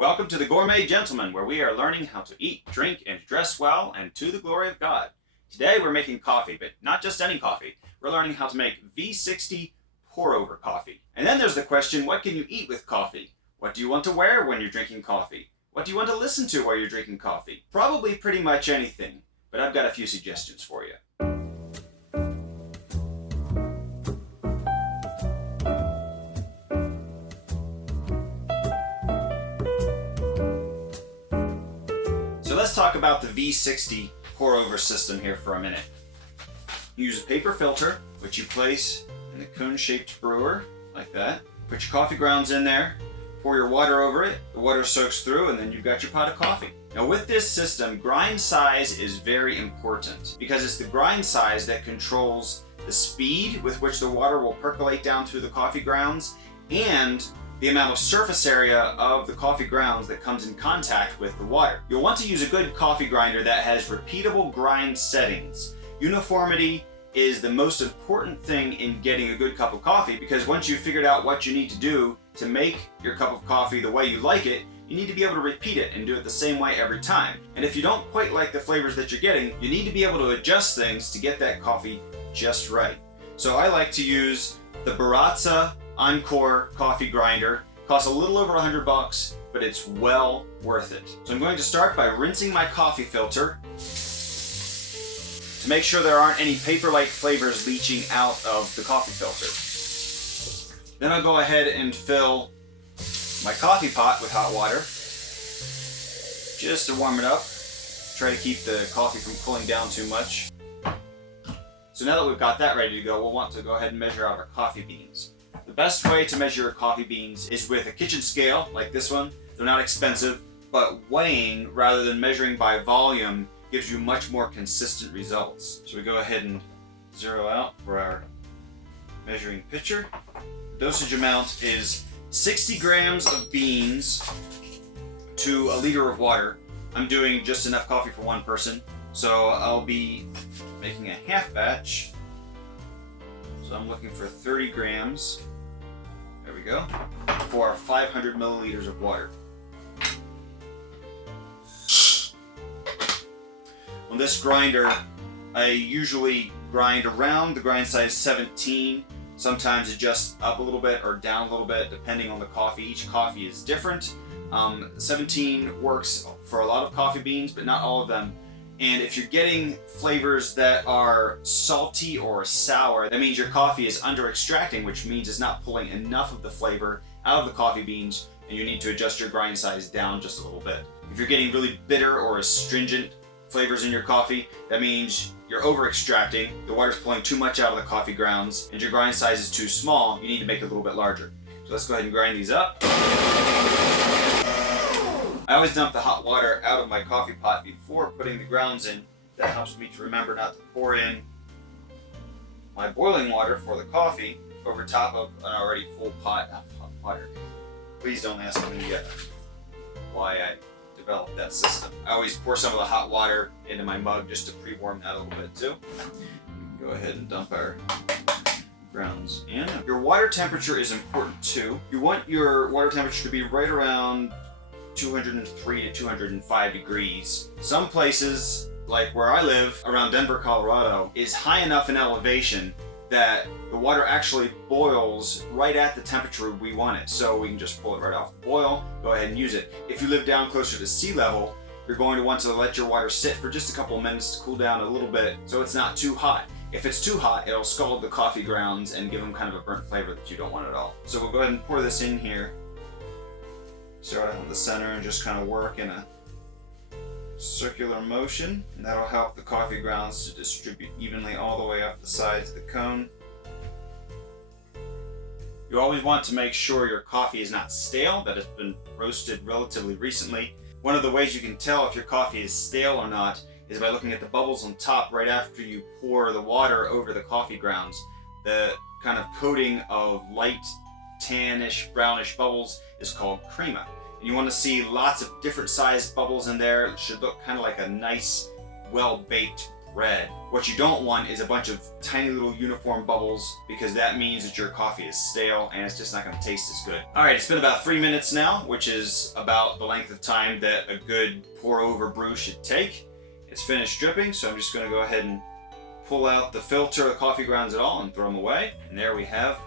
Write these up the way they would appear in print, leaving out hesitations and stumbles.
Welcome to the Gourmet Gentleman, where we are learning how to eat, drink, and dress well, and to the glory of God. Today we're making coffee, but not just any coffee. We're learning how to make V60 pour-over coffee. And then there's the question, what can you eat with coffee? What do you want to wear when you're drinking coffee? What do you want to listen to while you're drinking coffee? Probably pretty much anything, but I've got a few suggestions for you. So let's talk about the V60 pour-over system here for a minute. You use a paper filter, which you place in a cone-shaped brewer, like that. Put your coffee grounds in there, pour your water over it, the water soaks through, and then you've got your pot of coffee. Now with this system, grind size is very important because it's the grind size that controls the speed with which the water will percolate down through the coffee grounds and the amount of surface area of the coffee grounds that comes in contact with the water. You'll want to use a good coffee grinder that has repeatable grind settings. Uniformity is the most important thing in getting a good cup of coffee, because once you've figured out what you need to do to make your cup of coffee the way you like it, you need to be able to repeat it and do it the same way every time. And if you don't quite like the flavors that you're getting, you need to be able to adjust things to get that coffee just right. So I like to use the Baratza Encore coffee grinder. Costs a little over $100, but it's well worth it. So I'm going to start by rinsing my coffee filter to make sure there aren't any paper-like flavors leaching out of the coffee filter. Then I'll go ahead and fill my coffee pot with hot water just to warm it up. Try to keep the coffee from cooling down too much. So now that we've got that ready to go, we'll want to go ahead and measure out our coffee beans. The best way to measure your coffee beans is with a kitchen scale like this one. They're not expensive, but weighing rather than measuring by volume gives you much more consistent results. So we go ahead and zero out for our measuring pitcher. The dosage amount is 60 grams of beans to a liter of water. I'm doing just enough coffee for one person, so I'll be making a half batch. So I'm looking for 30 grams. There we go, for 500 milliliters of water. On this grinder, I usually grind around the grind size 17, sometimes adjust up a little bit or down a little bit depending on the coffee. Each coffee is different. 17 works for a lot of coffee beans, but not all of them. And if you're getting flavors that are salty or sour, that means your coffee is under extracting, which means it's not pulling enough of the flavor out of the coffee beans, and you need to adjust your grind size down just a little bit. If you're getting really bitter or astringent flavors in your coffee, that means you're over extracting, the water's pulling too much out of the coffee grounds, and your grind size is too small. You need to make it a little bit larger. So let's go ahead and grind these up. I always dump the hot water out of my coffee pot before putting the grounds in. That helps me to remember not to pour in my boiling water for the coffee over top of an already full pot of hot water. Please don't ask me why I developed that system. I always pour some of the hot water into my mug just to pre-warm that a little bit too. Go ahead and dump our grounds in. Your water temperature is important too. You want your water temperature to be right around 203 to 205 degrees. Some places, like where I live, around Denver, Colorado, is high enough in elevation that the water actually boils right at the temperature we want it. So we can just pull it right off the boil, go ahead and use it. If you live down closer to sea level, you're going to want to let your water sit for just a couple of minutes to cool down a little bit so it's not too hot. If it's too hot, it'll scald the coffee grounds and give them kind of a burnt flavor that you don't want at all. So we'll go ahead and pour this in here. Start out in the center and just kind of work in a circular motion, and that'll help the coffee grounds to distribute evenly all the way up the sides of the cone. You always want to make sure your coffee is not stale, that it's been roasted relatively recently. One of the ways you can tell if your coffee is stale or not is by looking at the bubbles on top right after you pour the water over the coffee grounds. The kind of coating of light tannish, brownish bubbles is called crema. And you want to see lots of different sized bubbles in there. It should look kind of like a nice, well-baked red. What you don't want is a bunch of tiny little uniform bubbles, because that means that your coffee is stale and it's just not going to taste as good. All right, it's been about 3 minutes now, which is about the length of time that a good pour over brew should take. It's finished dripping, so I'm just going to go ahead and pull out the filter, the coffee grounds and all, and throw them away. And there we have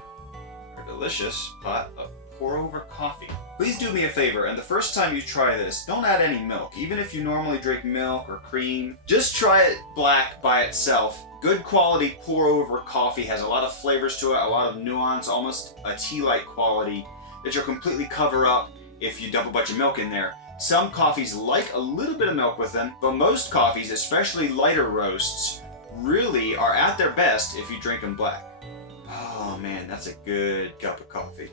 our delicious pot of pour over coffee. Please do me a favor, and the first time you try this, don't add any milk. Even if you normally drink milk or cream, just try it black by itself. Good quality pour over coffee has a lot of flavors to it, a lot of nuance, almost a tea-like quality that you'll completely cover up if you dump a bunch of milk in there. Some coffees like a little bit of milk with them, but most coffees, especially lighter roasts, really are at their best if you drink them black. Oh man, that's a good cup of coffee.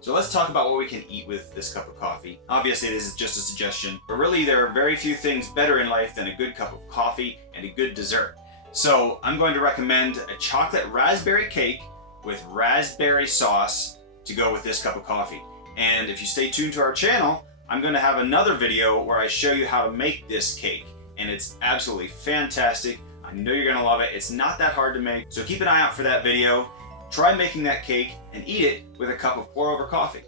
So let's talk about what we can eat with this cup of coffee. Obviously this is just a suggestion, but really there are very few things better in life than a good cup of coffee and a good dessert. So I'm going to recommend a chocolate raspberry cake with raspberry sauce to go with this cup of coffee. And if you stay tuned to our channel, I'm going to have another video where I show you how to make this cake. And it's absolutely fantastic. I know you're going to love it. It's not that hard to make, so keep an eye out for that video. Try making that cake and eat it with a cup of pour over coffee.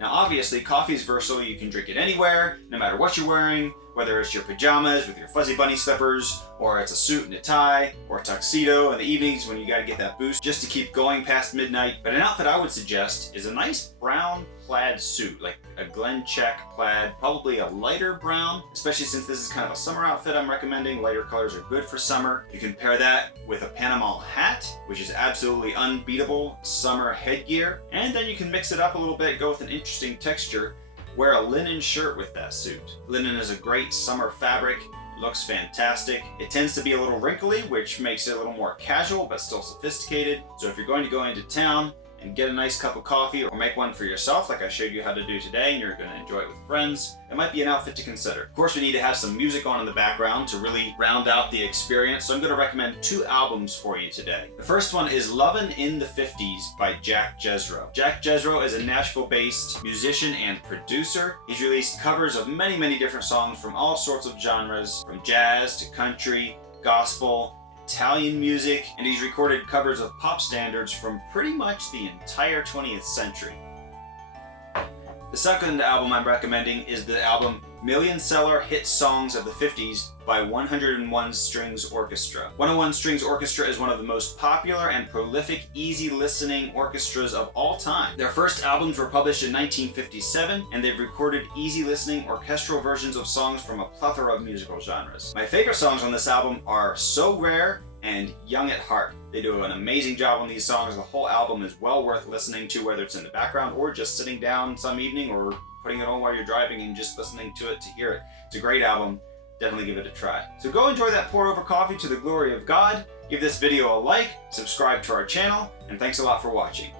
Now obviously coffee is versatile. You can drink it anywhere, no matter what you're wearing, whether it's your pajamas with your fuzzy bunny slippers, or it's a suit and a tie, or a tuxedo in the evenings when you gotta get that boost just to keep going past midnight. But an outfit I would suggest is a nice brown plaid suit, like a Glen check plaid, probably a lighter brown, especially since this is kind of a summer outfit I'm recommending. Lighter colors are good for summer. You can pair that with a Panama hat, which is absolutely unbeatable summer headgear. And then you can mix it up a little bit, go with an interesting texture. Wear a linen shirt with that suit. Linen is a great summer fabric. It looks fantastic. It tends to be a little wrinkly, which makes it a little more casual, but still sophisticated. So if you're going to go into town and get a nice cup of coffee, or make one for yourself like I showed you how to do today, and you're going to enjoy it with friends, it might be an outfit to consider. Of course, we need to have some music on in the background to really round out the experience, so I'm going to recommend 2 albums for you today. The first one is Lovin in the 50s by Jezzro. Jezzro is a Nashville-based musician and producer. He's released covers of many different songs from all sorts of genres, from jazz to country, gospel, Italian music, and he's recorded covers of pop standards from pretty much the entire 20th century. The second album I'm recommending is the album Million-Seller Hit Songs of the 50s by 101 Strings Orchestra. 101 Strings Orchestra is one of the most popular and prolific easy listening orchestras of all time. Their first albums were published in 1957, and they've recorded easy listening orchestral versions of songs from a plethora of musical genres. My favorite songs on this album are So Rare and Young at Heart. They do an amazing job on these songs. The whole album is well worth listening to, whether it's in the background or just sitting down some evening or putting it on while you're driving and just listening to it to hear it. It's a great album. Definitely give it a try. So go enjoy that pour over coffee to the glory of God. Give this video a like, subscribe to our channel, and thanks a lot for watching.